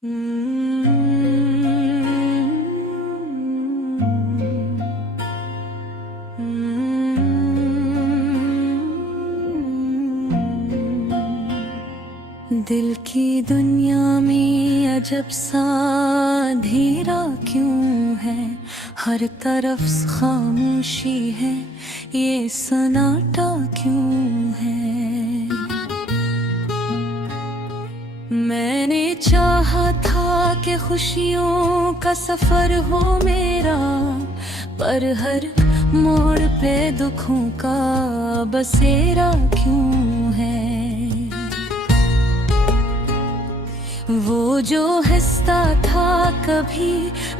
दिल की दुनिया में अजब सा अंधेरा क्यों है, हर तरफ खामोशी है, ये सन्नाटा क्यों है। मैंने चाहा था कि खुशियों का सफर हो मेरा, पर हर मोड़ पे दुखों का बसेरा क्यों है। वो जो हंसता था कभी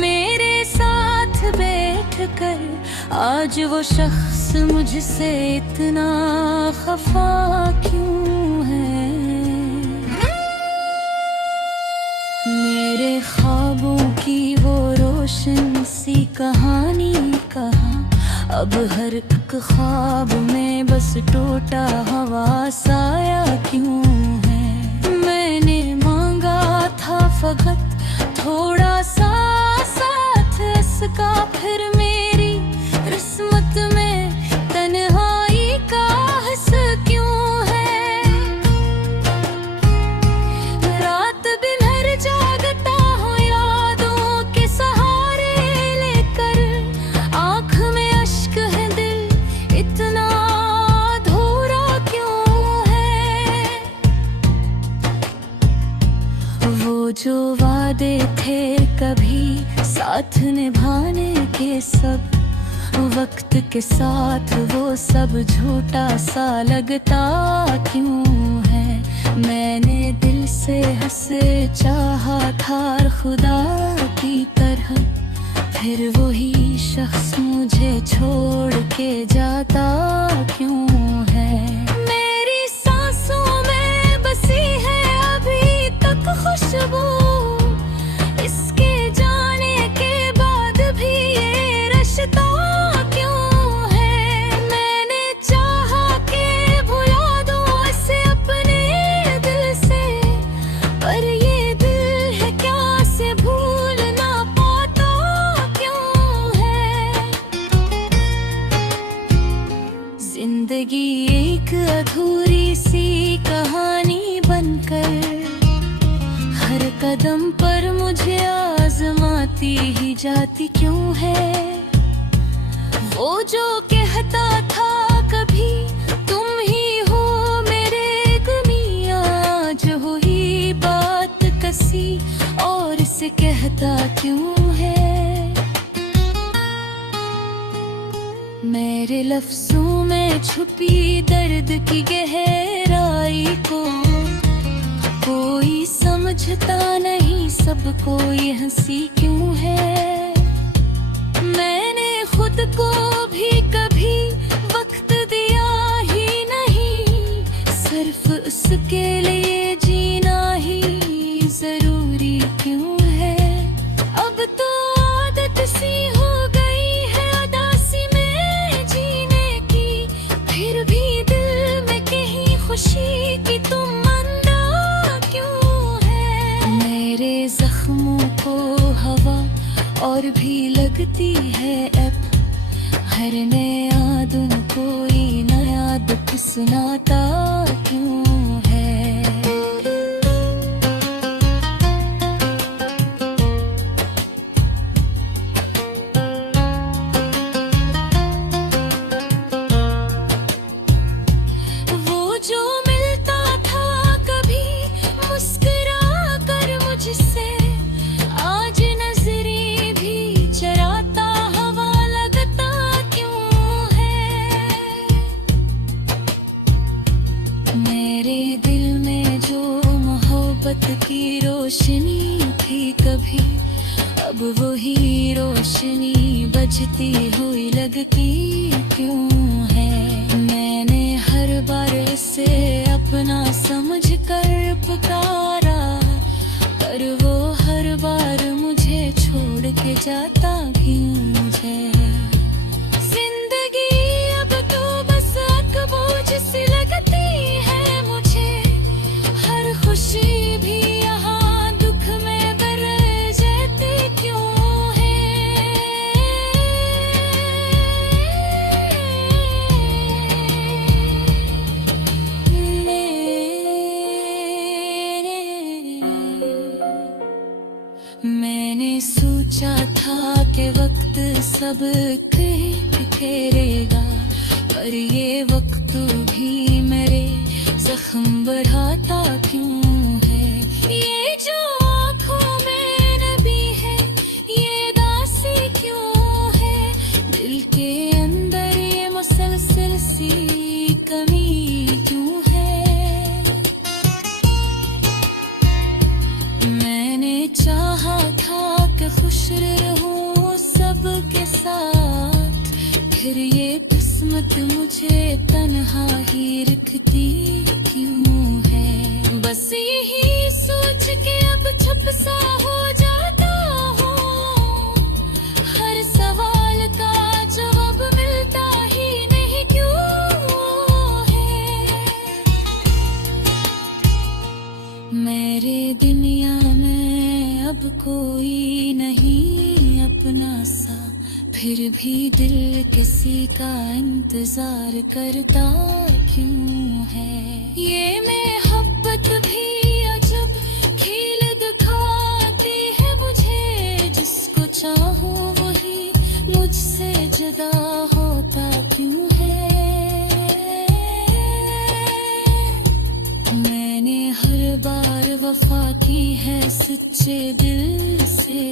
मेरे साथ बैठकर, आज वो शख्स मुझसे इतना खफा क्यों है। मेरे ख्वाबों की वो रोशन सी कहानी कहाँ, अब हर एक ख्वाब में बस टूटा हवा साया क्यों है। मैंने मांगा था फकत थोड़ा सा साथ इसका, फिर मेरी किस्मत में तन्हाई का हंस क्यों है। रात दिन हर जागता हूँ यादों के सहारे लेकर, आँख में अश्क है दिल इतना अधूरा क्यों है। वो जो वादे थे कभी साथ निभाने के, सब वक्त के साथ वो सब झूठा सा लगता क्यों है। मैंने दिल से हंसे चाहा था खुदा की तरह, फिर वही शख्स मुझे छोड़ के जाता क्यों है। मेरी सांसों में बसी है अभी तक खुशबू, इसके जाने के बाद भी ये रिश्ता क्यों है। मैंने चाहा कि भुला दूं इसे अपने दिल से, पर ये दिल है क्या से भूल ना पाता क्यों है। जिंदगी एक अधूरी सी कहानी बनकर, हर कदम पर मुझे आजमाती ही जाती क्यों है। वो जो कहता था कभी तुम ही हो मेरे गमी, आज हुई बात कसी और इसे कहता क्यों है। मेरे लफ्जों में छुपी दर्द की गहराई को कोई समझता नहीं, सबको ये हंसी क्यों है। मैंने खुद को भी कभी वक्त दिया ही नहीं, सिर्फ उसके लिए जीना ही जरूरी क्यों है। अब तो आदत सी हो गई है उदासी में जीने की, फिर भी दिल में कहीं खुशी की तुम मेरे जख्मों को हवा और भी लगती है अब, हर नए यादों कोई नया दुख सुनाता क्यों है। वो जो मिलता था कभी मुस्कुरा कर मुझसे, आज नजरें भी चराता हवा लगता क्यों है। मेरे दिल में जो मोहब्बत की रोशनी थी कभी, अब वही रोशनी बजती हुई लगती क्यों है। मैंने हर बार इसे अपना समझ कर पुकारा, पर वो हर बार मुझे छोड़ के जाता क्यों है। जिंदगी अब तो बस एक बोझ सी लगती है मुझे, हर खुशी भी यहाँ दुख में सोचा था कि वक्त सब ठहरेगा, पर ये वक्त भी मेरे जख्म बढ़ाता क्यों है। ये जो आँखों में नबी है, ये दासी क्यों है। दिल के अंदर ये मुसलसल सी कमी क्यों है। मैंने चाहा था कि खुश रहूं सबके साथ, फिर ये किस्मत मुझे तन्हा ही रखती क्यों है। बस यही सोच के अब चुप सा हो जाता हूँ, हर सवाल का जवाब मिलता ही नहीं क्यों है। मेरे दुनिया में अब कोई नहीं अपना सा, फिर भी दिल किसी का इंतजार करता क्यों है। ये मोहब्बत भी अजब खेल दिखाती है मुझे, जिसको चाहूं वही मुझसे जुदा होता क्यों है। मैंने हर बार वफा की है सच्चे दिल से,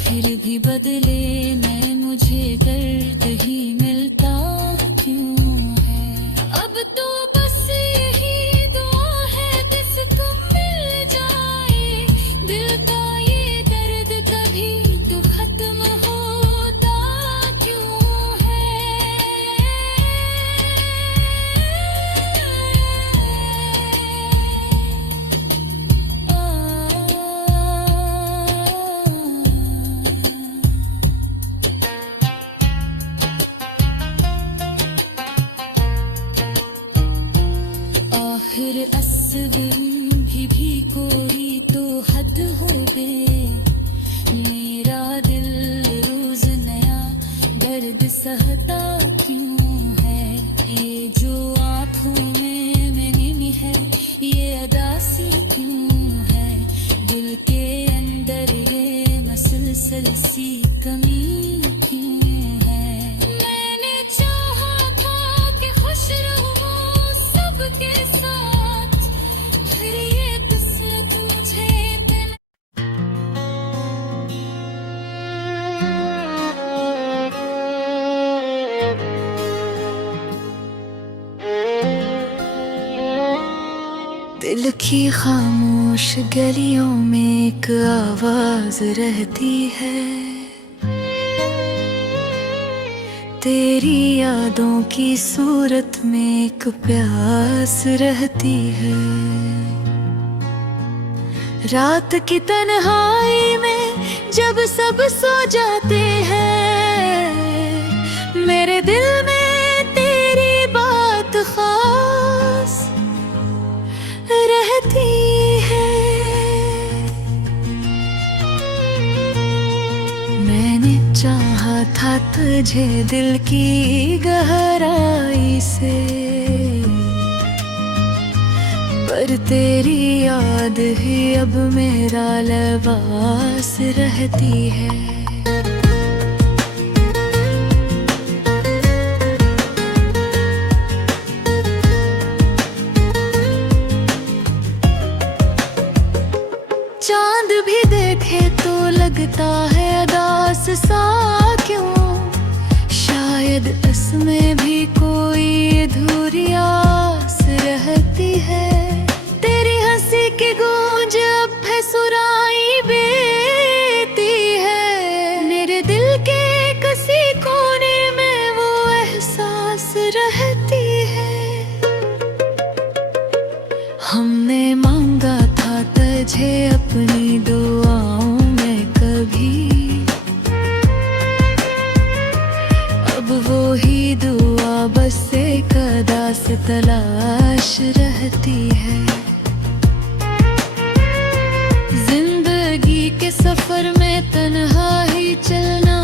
फिर भी बदले में मुझे दर्द ही मिलता क्यों है। अब तो बस यही दुआ है किस तुम मिल जाए, दिल का ये दर्द कभी तो खत्म होता क्यों है। आखिर असर भी कोई तो हद हो गए। मेरा दिल रोज नया दर्द सहता क्यों है। ये जो आँखों में मैंने है, ये अदासी क्यों है। दिल के अंदर ये मसलसल सी कमी क्यों है। मैंने चाहा था कि खुश रहूं सबके साथ, फिर ये किस्मत मुझे दिल की खामोश गलियों में एक आवाज रहती है, तेरी यादों की सूरत में एक प्यास रहती है। रात की तन्हाई में जब सब सो जाते हैं, मेरे दिल में तेरी बात खास रहती है। मैंने चाहा था तुझे दिल की गहराई से, पर तेरी याद ही अब मेरा लिबास रहती है। चांद भी देखे तो लगता है उदास सा क्यों, शायद इसमें भी कोई अधूरी आस रहती है। तेरी हंसी की गूंज अब है सुराई बेती है, मेरे दिल के किसी कोने में वो एहसास रहती है। हमने मांगा था तुझे अपनी दुआओं में कभी, अब वो ही दुआ बस एक अदा से तलाश रहती है। जिंदगी के सफर में तन्हा ही चलना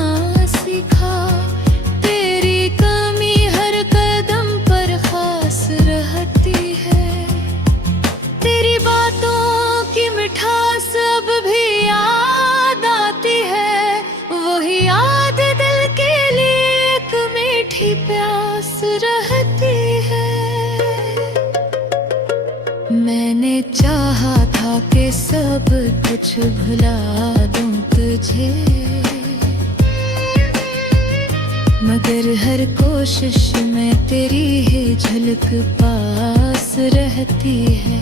सीखा, तेरी कमी हर कदम पर खास रहती है। तेरी बातों की मिठास अब भी याद आती है, कुछ भुला दूं तुझे, मगर हर कोशिश में तेरी ही झलक पास रहती है।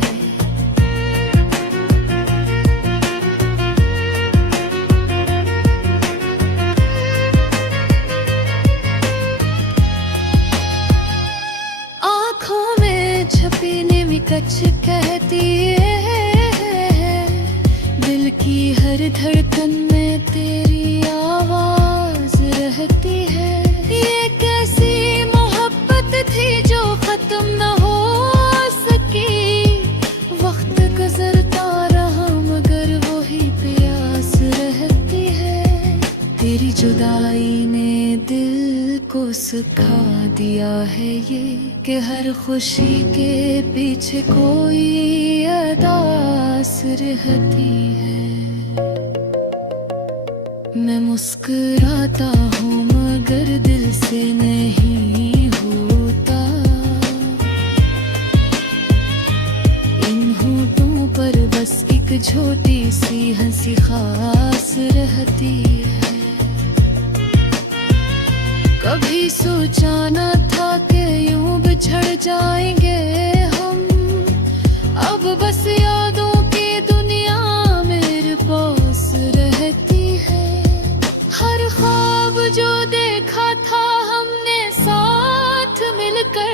आँखों में छपी नीवी कच कहती है, दिल की हर धड़कन में तेरी आवाज रहती है। ये कैसी मोहब्बत थी जो खत्म न हो सकी, वक्त गुजरता रहा मगर वही प्यास रहती है। तेरी जुदाई ने दिल को सुखा दिया है ये, कि हर खुशी के पीछे कोई अरदास रहती है। मैं मुस्कुराता हूँ मगर दिल से नहीं होता, इन होठों पर बस एक छोटी सी हंसी खास रहती है। कभी सोचा न था कि यूं बिछड़ जाएंगे हम, अब बस यादों की दुनिया मेरे पास रहती है। हर ख्वाब जो देखा था हमने साथ मिलकर,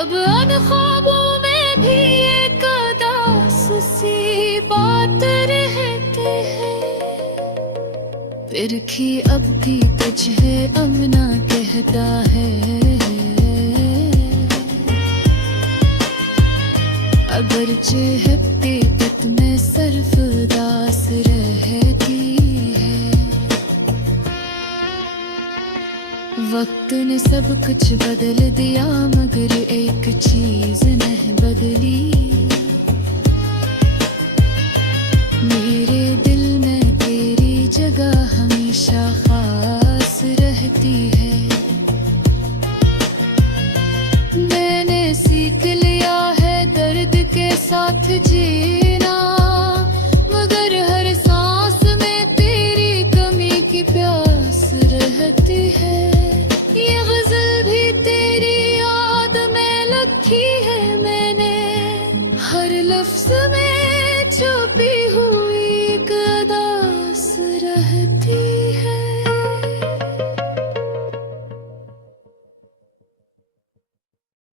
अब अन ख्वाबों में भी एक उदास सी बात रहती है। फिर कि अब भी तुझे अब ना कहता है, अगर हकीकत में सिर्फ उदास रहती है। वक्त ने सब कुछ बदल दिया मगर एक चीज नहीं बदली, मेरे दिल में तेरी जगह हमेशा खास रहती है। मैंने सीख लिया है दर्द के साथ जी